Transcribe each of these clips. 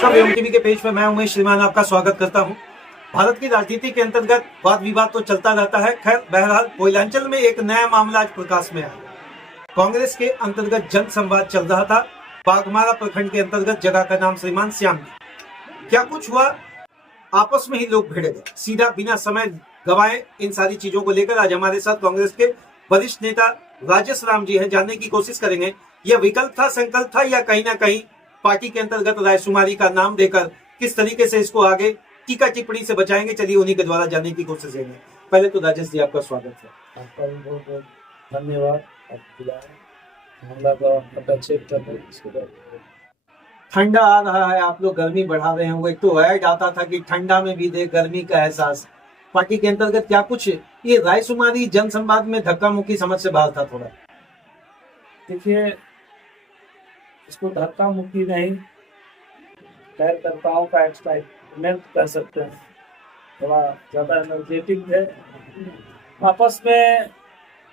नमस्कार, एवं टीवी के पेज पे मैं उमेश श्रीमान आपका स्वागत करता हूं। भारत की राजनीति के अंतर्गत वाद विवाद तो चलता रहता है। खैर, बहरहाल कोयलांचल में एक नया मामला आज प्रकाश में आया। कांग्रेस के अंतर्गत जन संवाद चल रहा था। बाघमारा प्रखंड के अंतर्गत जगह का नाम श्रीमान श्याम। क्या कुछ हुआ, आपस में ही लोग भिड़ गए। सीधा बिना समय गवाए इन सारी चीजों को लेकर आज हमारे साथ कांग्रेस के वरिष्ठ नेता राजेश राम जी हैं। जानने की कोशिश करेंगे यह विकल्प था, संकल्प था, या कहीं ना कहीं पार्टी के अंतर्गत रायशुमारी का नाम देकर किस तरीके से इसको आगे टीका टिप्पणी से बचाएंगे। चलिए उन्हीं के द्वारा जानने की कोशिश करेंगे। पहले तो राजेश जी आपका स्वागत है। आपका भी बहुत बहुत धन्यवाद। हमला का ठंडा आ रहा है, आप लोग गर्मी बढ़ा रहे हैं। वो एक तो ऐड आता था कि ठंडा में भी दे गर्मी का एहसास। पार्टी के अंतर्गत क्या कुछ ये रायशुमारी जन संवाद में धक्का मुक्की समझ से बाहर था थोड़ा? देखिए, इसको धक्का मुक्की नहीं, कार्यकर्ताओं का एक्साइटमेंट कर सकते हैं। थोड़ा ज्यादा एनर्जेटिक है। आपस में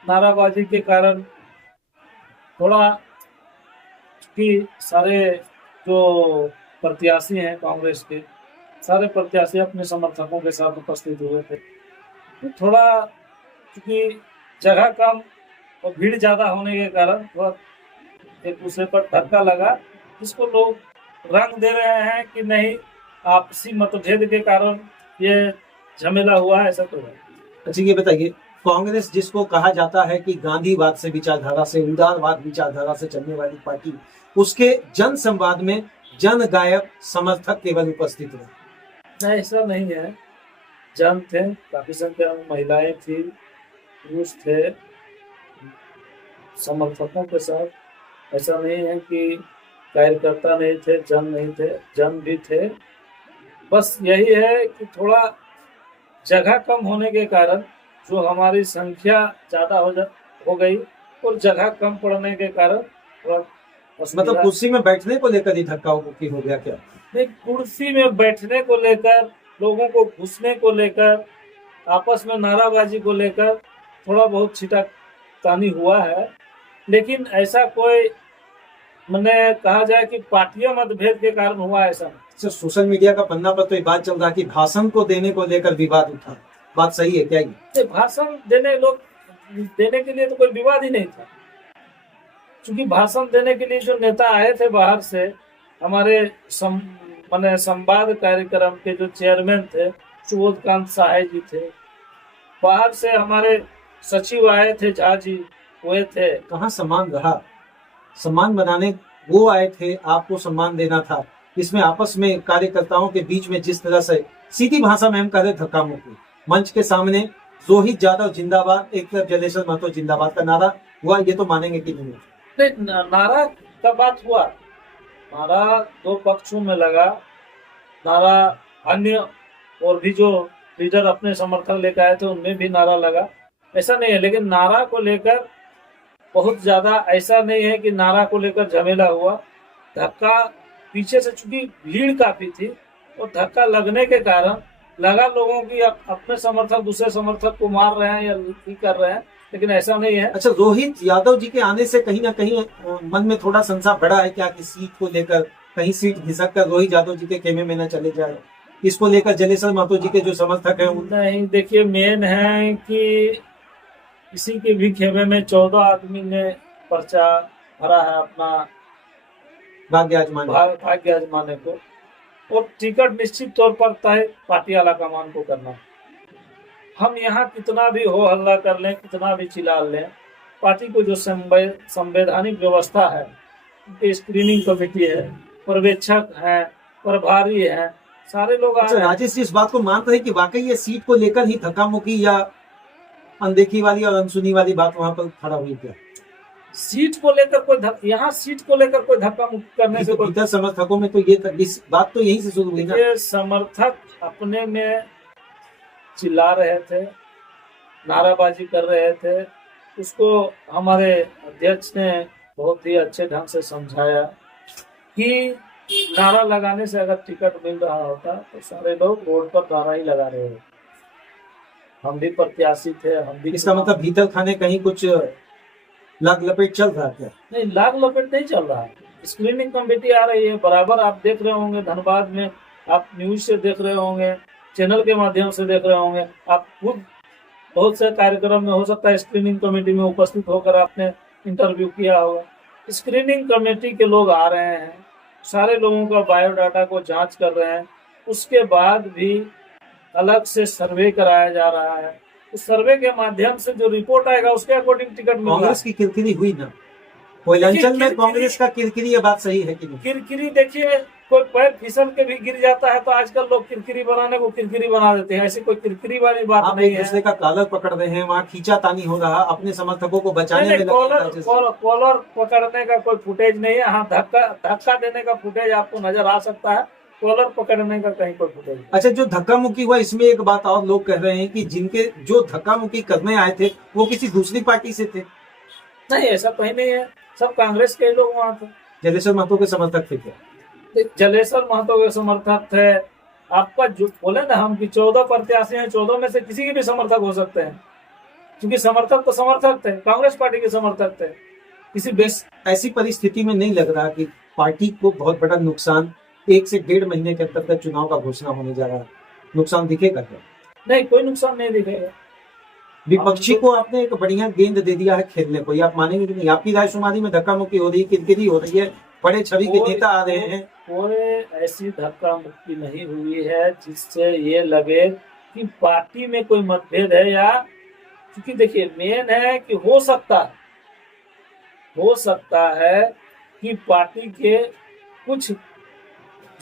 नाराबाजी के कारण थोड़ा कि सारे जो प्रत्याशी हैं कांग्रेस के, सारे प्रत्याशी अपने समर्थकों के साथ उपस्थित हुए थे। तो थोड़ा क्योंकि जगह कम और भीड़ ज्यादा होने के कारण थोड़ा एक दूसरे पर धक्का लगा। इसको लोग रंग दे रहे हैं कि नहीं, आपसी मतभेद के कारण ये झमेला हुआ है, ऐसा तो है। अच्छा, ये बताइए, कांग्रेस जिसको कहा जाता है कि गांधीवाद से विचारधारा से, उदारवाद विचारधारा से चलने वाली पार्टी, उसके जन संवाद में जन गायक समर्थक केवल उपस्थित रहे? नहीं, ऐसा नहीं है। जन थे, काफी संख्या में महिलाएं थी, पुरुष थे समर्थकों के साथ। ऐसा नहीं है कि कार्यकर्ता नहीं थे, जन नहीं थे, जन भी थे। बस यही है कि थोड़ा जगह कम होने के कारण जो हमारी संख्या ज्यादा हो गई और जगह कम पड़ने के कारण थोड़ा मतलब कुर्सी में बैठने को लेकर ही धक्का मुक्की हो गया क्या? नहीं, कुर्सी में बैठने को लेकर, लोगों को घुसने को लेकर, आपस में नाराबाजी को लेकर थोड़ा बहुत छिटातानी हुआ है। लेकिन ऐसा कोई मैंने कहा जाए कि पार्टियों मतभेद के कारण हुआ, ऐसा नहीं। अच्छा, सोशल मीडिया का पन्ना पर तो ये बात चल रहा है कि भाषण को देने को लेकर विवाद उठा। बात सही है क्या ये? भाषण देने के लिए तो कोई विवाद ही नहीं था, क्योंकि भाषण देने के लिए जो नेता आए थे बाहर से, हमारे संवाद कार्यक्रम के जो चेयरमैन थे सुबोधकांत सहाय जी थे, बाहर से हमारे सचिव आए थे, झा जी हुए थे। कहाँ सम्मान रहा? सम्मान बनाने वो आए थे, आपको सम्मान देना था। इसमें आपस में कार्यकर्ताओं के बीच में जिस तरह से सीधी भाषा में हम कह रहे धक्का मुक्की, मंच के सामने रोहित यादव जिंदाबाद, एक तरफ जलेश्वर महतो जिंदाबाद का नारा हुआ, ये तो मानेंगे कि नहीं? नारा का बात हुआ, नारा दो पक्षों में लगा। नारा अन्य और भी जो लीडर अपने समर्थन लेकर आए थे उनमें भी नारा लगा, ऐसा नहीं है। लेकिन नारा को लेकर बहुत ज्यादा ऐसा नहीं है कि नारा को लेकर झमेला हुआ। धक्का पीछे से, चूंकि भीड़ काफी थी और धक्का लगने के कारण लगा लोगों की अपने समर्थक दूसरे समर्थक को मार रहे हैं या कर रहे हैं, लेकिन ऐसा नहीं है। अच्छा, रोहित यादव जी के आने से कहीं ना कहीं मन में थोड़ा संशय बढ़ा है क्या कि सीट को लेकर कहीं सीट घिसक कर रोहित यादव जी के खेमे में न चले जाए? इसको लेकर जलेश्वर महतो जी के जो समर्थक हैं नहीं, देखिए, मेन है कि किसी के भी खेमे में 14 आदमी ने पर्चा भरा है अपना भाग्य आजमाने को, और टिकट निश्चित तौर पर तय पार्टी आलाकमान को करना। हम यहाँ कितना भी हो हल्ला कर लें, कितना भी चिल्ला लें, पार्टी को जो संवैधानिक व्यवस्था है, स्क्रीनिंग कमेटी है, पर्यवेक्षक है, प्रभारी है, सारे लोग। अच्छा, राजेश जी इस बात को मानते हैं कि वाकई ये सीट को लेकर ही धक्का मुक्की या अनदेखी वाली और अनसुनी वाली बात वहाँ पर खड़ा हुई क्या? सीट को लेकर यहाँ सीट को लेकर कोई धक्का मुक्की करने से भीतर समर्थकों में तो ये बात तो यही से शुरू हुई ना। ये समर्थक अपने में चिल्ला रहे थे, नाराबाजी कर रहे थे। उसको हमारे अध्यक्ष ने बहुत ही अच्छे ढंग से समझाया कि नारा लगाने से अगर टिकट मिल रहा होता तो सारे लोग रोड पर नारा ही लगा रहे होते। हम भी प्रत्याशी थे, हम भी। इसका मतलब भीतर खाने कहीं कुछ लाग लपेट चल रहा है? नहीं, लाग लपेट नहीं चल रहा है। स्क्रीनिंग कमेटी आ रही है बराबर, आप देख रहे होंगे धनबाद में, आप न्यूज से देख रहे होंगे, चैनल के माध्यम से देख रहे होंगे, आप खुद बहुत से कार्यक्रम में हो सकता है स्क्रीनिंग कमेटी में उपस्थित होकर आपने इंटरव्यू किया होगा। स्क्रीनिंग कमेटी के लोग आ रहे हैं, सारे लोगों का बायोडाटा को जांच कर रहे हैं, उसके बाद भी अलग से सर्वे कराया जा रहा है। उस सर्वे के माध्यम से जो रिपोर्ट आएगा उसके अकॉर्डिंग टिकट मिलेगा। कांग्रेस की किरकिरी हुई ना कोयलांचल में, कांग्रेस का किरकिरी, ये बात सही है कि नहीं? किरकिरी देखिए, कोई पैर फिसल के भी गिर जाता है तो आजकल लोग किरकिरी बनाने को किरकिरी बना देते हैं, ऐसी कोई किरकिरी वाली बात आप नहीं एक है। दूसरे का कॉलर पकड़ रहे हैं, वहाँ खींचातानी हो रहा, अपने समर्थकों को बचाने में लगे राजेश जी। कॉलर पकड़ने का कोई फुटेज नहीं है। हाँ, धक्का देने का फुटेज आपको नजर आ सकता है, कॉलर पकड़ने का कहीं कोई फुटेज नहीं। अच्छा, जो धक्का मुक्की हुआ, इसमें एक बात और लोग कह रहे हैं कि जिनके जो धक्का मुक्की करने आए थे वो किसी दूसरी पार्टी से थे। नहीं, ऐसा कहीं नहीं है, सब कांग्रेस के लोग वहाँ थे। जलेश्वर महतो के समर्थक थे क्या? जलेश्वर महतो के समर्थक थे। आपका जो बोले ना हम कि 14 प्रत्याशी हैं, 14 में से किसी के भी समर्थक हो सकते हैं, क्योंकि समर्थक तो समर्थक थे, कांग्रेस पार्टी के समर्थक थे। किसी बेस ऐसी परिस्थिति में नहीं लग रहा कि पार्टी को बहुत बड़ा नुकसान 1 से 1.5 महीने के अंतर्गत चुनाव का घोषणा होने जा रहा है, नुकसान दिखेगा क्या? नहीं, कोई नुकसान नहीं दिखेगा। विपक्षी को आपने एक बढ़िया गेंद दे दिया है खेलने को, ये आप मानेंगे कि नहीं? आपकी रायशुमारी में धक्का मुक्की हो रही है, किरकिरी हो रही है, बड़े छवि के नेता आ रहे हैं। कोई ऐसी धक्का मुक्की नहीं हुई है जिससे ये लगे कि पार्टी में कोई मतभेद है, या क्योंकि देखिए मेन है कि हो सकता है कि पार्टी के कुछ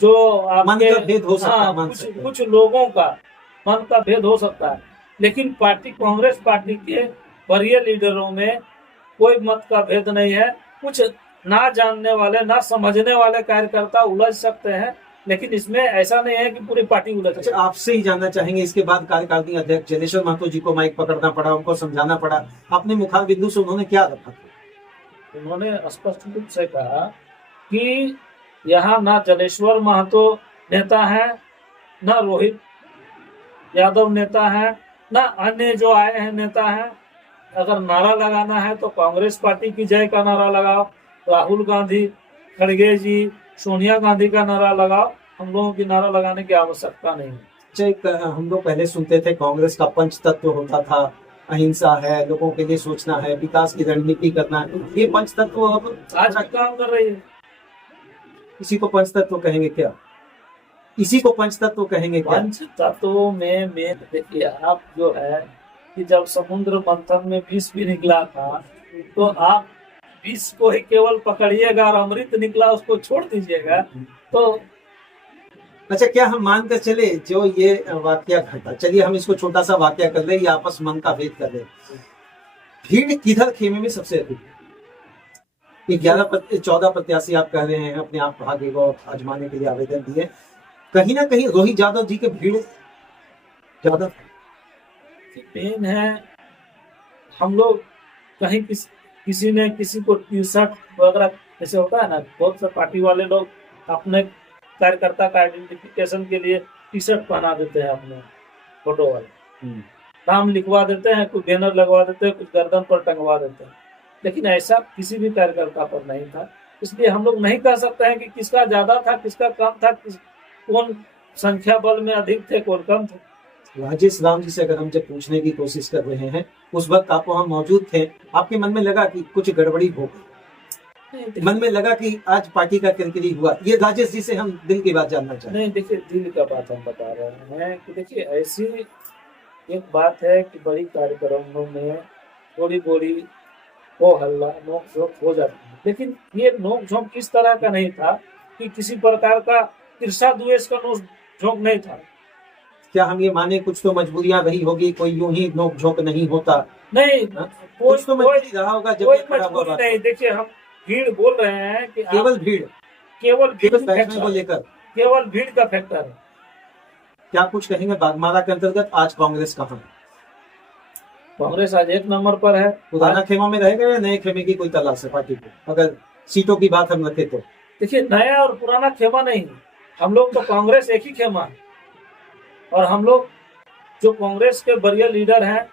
जो मन आपके का भेद हो सकता है, मान सकते हैं। कुछ लोगों का मन का भेद हो सकता है, लेकिन कांग्रेस पार्टी के वरीय लीडरों में कोई मत का भेद नहीं है। कुछ ना जानने वाले, ना समझने वाले कार्यकर्ता उलझ सकते हैं, लेकिन इसमें ऐसा नहीं है कि पूरी पार्टी उलझ। अच्छा, आपसे ही जानना चाहेंगे, इसके बाद कार्यकारिणी अध्यक्ष जलेश्वर महतो जी को माइक पकड़ना पड़ा, उनको समझाना पड़ा, अपने मुखार बिंदु से उन्होंने क्या रखा? उन्होंने स्पष्ट रूप से कहा कि यहाँ ना जलेश्वर महतो नेता है, ना रोहित यादव नेता है, ना अन्य जो आए हैं नेता हैं। अगर नारा लगाना है तो कांग्रेस पार्टी की जय का नारा लगाओ, राहुल गांधी, खड़गे जी, सोनिया गांधी का नारा लगाओ, हम लोगों की नारा लगाने की आवश्यकता नहीं है। अच्छा, हम लोग पहले सुनते थे कांग्रेस का पंच तत्व होता था, अहिंसा है, लोगों के लिए सोचना है, विकास की रणनीति करना है, ये पंच तत्व अब आज काम कर रही है। इसी को पंच तत्व कहेंगे क्या? इसी को पंच तत्व कहेंगे क्या? पंच तत्वों में मेन देखिए, आप जो है कि जब समुद्र मंथन में विष भी निकला था तो आप विष को ही केवल पकड़िएगा और अमृत निकला उसको छोड़ दीजिएगा। तो अच्छा, क्या हम मानकर चले जो ये वाकया घटा, चलिए हम इसको छोटा सा वाकया कर ले, ये आपस मन का भेद कर ले, भीड़ किधर खेमे में सबसे अधिक? 14 प्रत्याशी आप कह रहे हैं अपने आप भाग्य को आजमाने के लिए आवेदन दिए, कहीं ना कहीं रोहित यादव जी के भीड़ ज्यादा मेन है। हम लोग कहीं किसी ने किसी को टी शर्ट वगैरह, जैसे होता है ना, बहुत से पार्टी वाले लोग अपने कार्यकर्ता का आइडेंटिफिकेशन के लिए टी शर्ट पहना देते हैं, अपने फोटो वाले नाम लिखवा देते हैं, कुछ बैनर लगवा देते हैं, कुछ गर्दन पर टंगवा देते हैं, लेकिन ऐसा किसी भी कार्यकर्ता पर नहीं था। इसलिए हम लोग नहीं कह सकते हैं कि किसका ज्यादा था, किसका कम था, कौन संख्या बल में अधिक थे, कौन कम थे। राजेश राम जी से अगर हम जब पूछने की कोशिश कर रहे हैं, उस वक्त आप वहाँ मौजूद थे, आपके मन में लगा कि कुछ गड़बड़ी हो गई, मन में लगा कि आज पार्टी का किरकिरी हुआ? ये राजेश जी से हम दिल की बात जानना चाहते हैं। नहीं, देखिए दिल का बात हम बता रहे हैं कि देखिए ऐसी एक बात है कि बड़ी कार्यक्रमों में थोड़ी बोड़ी हो हल्ला नोक झोंक हो जाती है, लेकिन ये नोक झोंक इस तरह का नहीं था कि किसी प्रकार का ईर्षा द्वेष का नोक झोंक नहीं था। क्या हम ये माने कुछ तो मजबूरियां रही होगी, कोई यूं ही नोक झोंक नहीं होता? नहीं, कुछ तो मजबूरी रहा होगा जब कोई ये खड़ा हुआ मजबूरी बात। नहीं। देखिए हम भीड़ बोल रहे हैं कि केवल भीड़, केवल भीड़ बैठने को लेकर केवल भीड़ का फैक्टर है। क्या कुछ कहेंगे बागमारा के अंतर्गत आज कांग्रेस कहाँ? कांग्रेस आज 1 नंबर पर है। पुराना खेमा में रहेगा या नए खेमे की कोई तलाश है पार्टी को, अगर सीटों की बात हम रखें तो? देखिए नया और पुराना खेमा नहीं, हम लोग तो कांग्रेस एक ही खेमा है, और हम लोग जो कांग्रेस के वरीय लीडर हैं,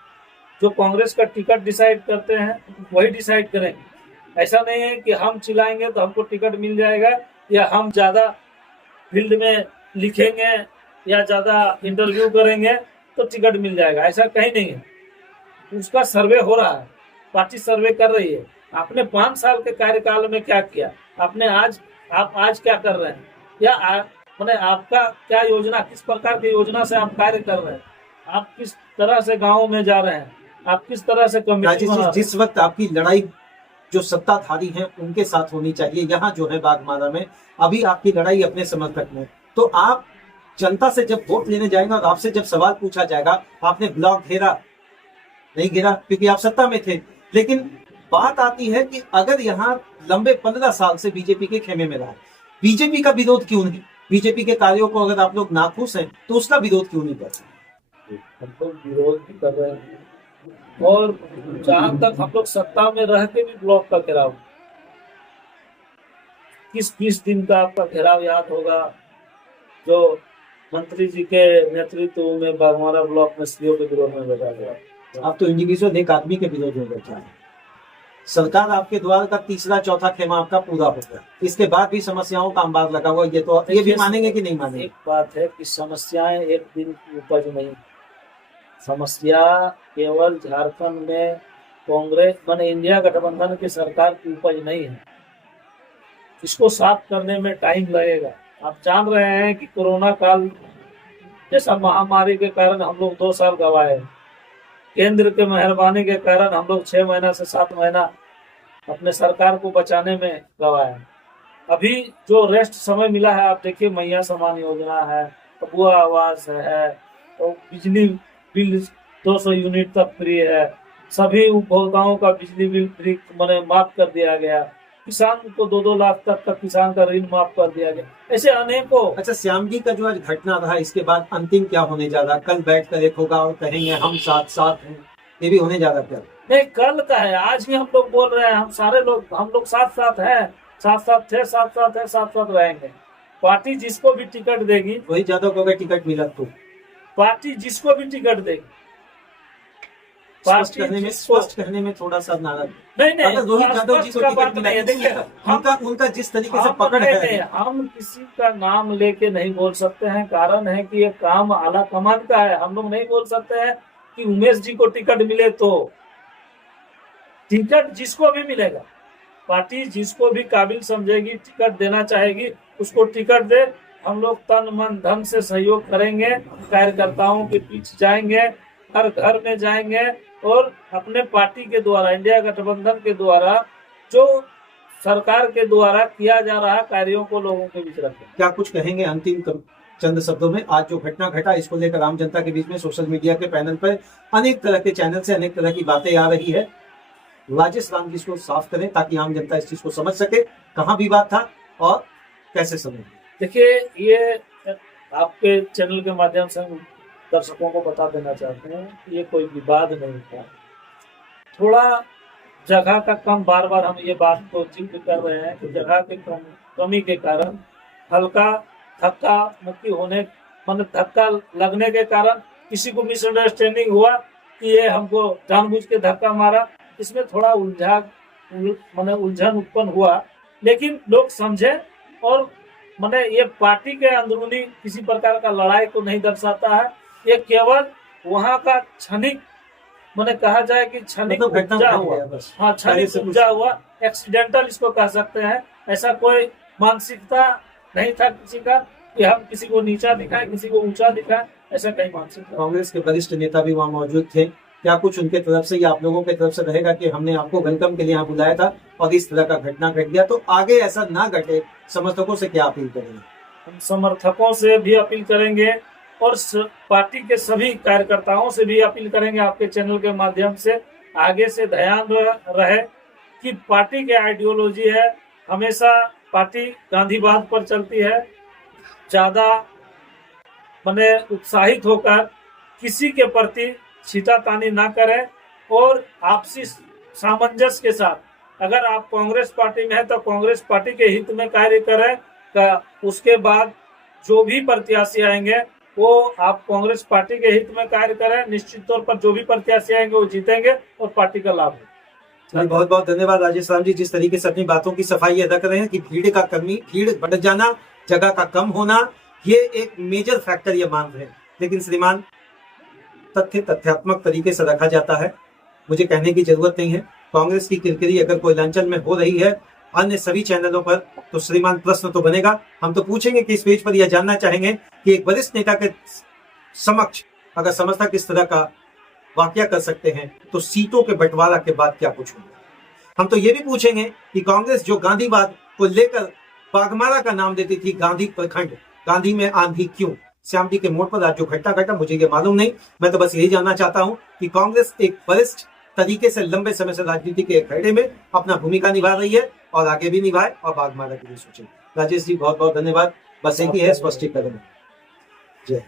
जो कांग्रेस का टिकट डिसाइड करते हैं, वही डिसाइड करेंगे। ऐसा नहीं है कि हम चिल्लाएंगे तो हमको टिकट मिल जाएगा, या हम ज्यादा फील्ड में लिखेंगे या ज्यादा इंटरव्यू करेंगे तो टिकट मिल जाएगा, ऐसा कहीं नहीं है। उसका सर्वे हो रहा है, पार्टी सर्वे कर रही है। आपने 5 साल के कार्यकाल में क्या किया, आपने आप आज क्या कर रहे हैं, या मैंने आपका क्या योजना, किस प्रकार की योजना से आप कार्य कर रहे हैं, आप किस तरह से गाँव में जा रहे हैं, आप किस तरह से कमेटी राजेश बना जी, रहे हैं। जिस वक्त आपकी लड़ाई जो सत्ताधारी हैं उनके साथ होनी चाहिए, यहाँ जो है बागमारा में अभी आपकी लड़ाई अपने समर्थक में, तो आप जनता से जब वोट लेने जाएंगे और आपसे जब सवाल पूछा जाएगा आपने ब्लॉक घेरा नहीं घेरा, क्योंकि आप सत्ता में थे, लेकिन बात आती है कि अगर यहाँ लंबे 15 साल से बीजेपी के खेमे में रहा, बीजेपी का विरोध क्यों नहीं, बीजेपी के कार्यों को अगर आप लोग नाखुश हैं तो उसका विरोध क्यों नहीं करते? हम लोग विरोध भी कर रहे हैं, और जहां तक हम लोग सत्ता में रह के भी ब्लॉक का घेराव, किस दिन का आपका घेराव याद होगा, जो मंत्री जी के नेतृत्व में बागमारा ब्लॉक में सीओ के विरोध में बैठा गया। आप तो इंडिविजुअल एक आदमी के विरोध में बैठा है। सरकार आपके द्वार का तीसरा चौथा खेमा आपका पूरा हो गया, इसके बाद भी समस्याओं का अंबार लगा हुआ, ये तो ये भी मानेंगे कि नहीं मानेंगे? एक बात है कि समस्याएं एक दिन की उपज नहीं, समस्या केवल झारखंड में कांग्रेस माने इंडिया गठबंधन की सरकार की उपज नहीं है, इसको साफ करने में टाइम लगेगा। आप जान रहे हैं कि कोरोना काल जैसा महामारी के कारण हम लोग 2 साल गवाए, केंद्र के मेहरबानी के कारण हम लोग 6 महीना से 7 महीना अपने सरकार को बचाने में गवाए। अभी जो रेस्ट समय मिला है, आप देखिए मैया समान योजना है, अबुआ आवास है, और बिजली बिल 200 यूनिट तक फ्री है, सभी उपभोक्ताओं का बिजली बिल फ्री मैंने माफ कर दिया गया, किसान को 2-2 लाख तक का किसान का ऋण माफ कर दिया गया, ऐसे अनेकों। अच्छा, श्याम जी का जो आज घटना रहा, इसके बाद अंतिम क्या होने जा रहा? कल बैठ कर एक होगा और कहेंगे हम साथ साथ हैं, ये भी होने जा रहा क्या? नहीं, कल का है, आज भी हम लोग बोल रहे हैं, हम सारे लोग हम लोग साथ साथ हैं, साथ साथ थे, साथ साथ है, साथ साथ रहेंगे। पार्टी जिसको भी टिकट देगी, वही यादव को अगर टिकट मिला तो पार्टी जिसको भी टिकट देगी, स्पष्ट करने में थोड़ा सा नाराज नहीं अगर रोहित यादव जी को टिकट मिला, देखिए उनका जिस तरीके से पकड़ है, हम किसी का नाम लेके नहीं बोल सकते हैं, कारण है कि ये काम आला कमान का है। हम लोग नहीं बोल सकते हैं कि उमेश जी को टिकट मिले, तो टिकट जिसको भी मिलेगा, पार्टी जिसको भी काबिल समझेगी, टिकट देना चाहेगी, उसको टिकट दे। हम लोग तन मन धन से सहयोग करेंगे, कार्यकर्ताओं के पीछे जाएंगे, हर घर में जाएंगे, और अपने पार्टी के द्वारा, इंडिया गठबंधन के द्वारा, जो सरकार के द्वारा किया जा रहा कार्यों को लोगों के बीच रखें। क्या कुछ कहेंगे अंतिम चंद शब्दों में? आज जो घटना घटा, इसको लेकर आम जनता के बीच में सोशल मीडिया के पैनल पर अनेक तरह के चैनल से अनेक तरह की बातें आ रही है, राजेश राम जी इसको साफ करें ताकि आम जनता इस चीज को समझ सके, कहाँ विवाद था और कैसे समझ। देखिए, ये आपके चैनल के माध्यम से हम दर्शकों को बता देना चाहते हैं कि ये कोई विवाद नहीं था, थोड़ा जगह का कम, बार बार हम ये बात को जिक्र कर रहे हैं कि जगह की कमी के कारण हल्का धक्का मुक्की होने, मतलब धक्का लगने के कारण किसी को मिसअंडरस्टैंडिंग हुआ कि ये हमको जानबूझ के धक्का मारा, इसमें थोड़ा उलझन उत्पन्न हुआ, लेकिन लोग समझे, और मैंने ये पार्टी के अंदरूनी किसी प्रकार का लड़ाई को नहीं दर्शाता है, ये केवल वहाँ का क्षणिक, मैंने कहा जाए कि क्षणिक उपजा हुआ, हाँ क्षणिक उपजा हुआ, एक्सीडेंटल इसको कह सकते हैं। ऐसा कोई मानसिकता नहीं था किसी का कि हम किसी को नीचा दिखाएं, किसी को ऊंचा दिखाएं, ऐसा कहीं मानसिकता। कांग्रेस के वरिष्ठ नेता भी वहाँ मौजूद थे, क्या कुछ उनके तरफ से या आप लोगों की तरफ से रहेगा कि हमने आपको वेलकम के लिए यहाँ बुलाया था और इस तरह का घटना घट गया, तो आगे ऐसा ना घटे, समर्थकों से क्या अपील करेंगे? हम समर्थकों से भी अपील करेंगे और पार्टी के सभी कार्यकर्ताओं से भी अपील करेंगे, आपके चैनल के माध्यम से आगे से ध्यान रहे कि पार्टी की आइडियोलॉजी है, हमेशा पार्टी गांधीवाद पर चलती है, ज्यादा मैंने उत्साहित होकर किसी के प्रति छीटातानी ना करें, और आपसी सामंजस्य के साथ, अगर आप कांग्रेस पार्टी में है तो कांग्रेस पार्टी के हित में कार्य करें, उसके बाद जो भी प्रत्याशी आएंगे वो आप कांग्रेस पार्टी के हित में कार्य करें, निश्चित तौर पर जो भी प्रत्याशी आएंगे वो जीतेंगे और पार्टी का लाभ होगा। बहुत बहुत धन्यवाद राजेश राम जी, जिस तरीके से अपनी बातों की सफाई अदा कर रहे हैं कि भीड़ बढ़ जाना, जगह का कम होना, ये एक मेजर फैक्टर ये मान रहे हैं। लेकिन श्रीमान, तथ्यात्मक तरीके से रखा जाता है, मुझे कहने की जरूरत नहीं है। कांग्रेस की किरकिरी अगर कोयलांचल में हो रही है अन्य सभी चैनलों पर, तो श्रीमान प्रश्न तो बनेगा। हम तो पूछेंगे कि इस पेज पर यह जानना चाहेंगे कि एक वरिष्ठ नेता के समक्ष अगर समर्थक इस तरह का वाकया कर सकते हैं तो सीटों के बंटवारा के बाद क्या कुछ होगा। हम तो ये भी पूछेंगे कि कांग्रेस जो गांधीवाद को लेकर बाघमारा का नाम देती थी, गांधी प्रखंड, गांधी में आंधी क्यों, श्याम जी के मोड़ पर आज जो घटना घटा मुझे ये मालूम नहीं। मैं तो बस यही जानना चाहता हूं कि कांग्रेस एक वरिष्ठ तरीके से लंबे समय से राजनीति के अखाड़े में अपना भूमिका निभा रही है और आगे भी निभाए और बाघमारा के लिए सोचे। राजेश जी बहुत बहुत धन्यवाद, बस एक ही है स्पष्टीकरण। जय।